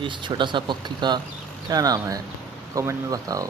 इस छोटा सा पक्षी का क्या नाम है? कमेंट में बताओ।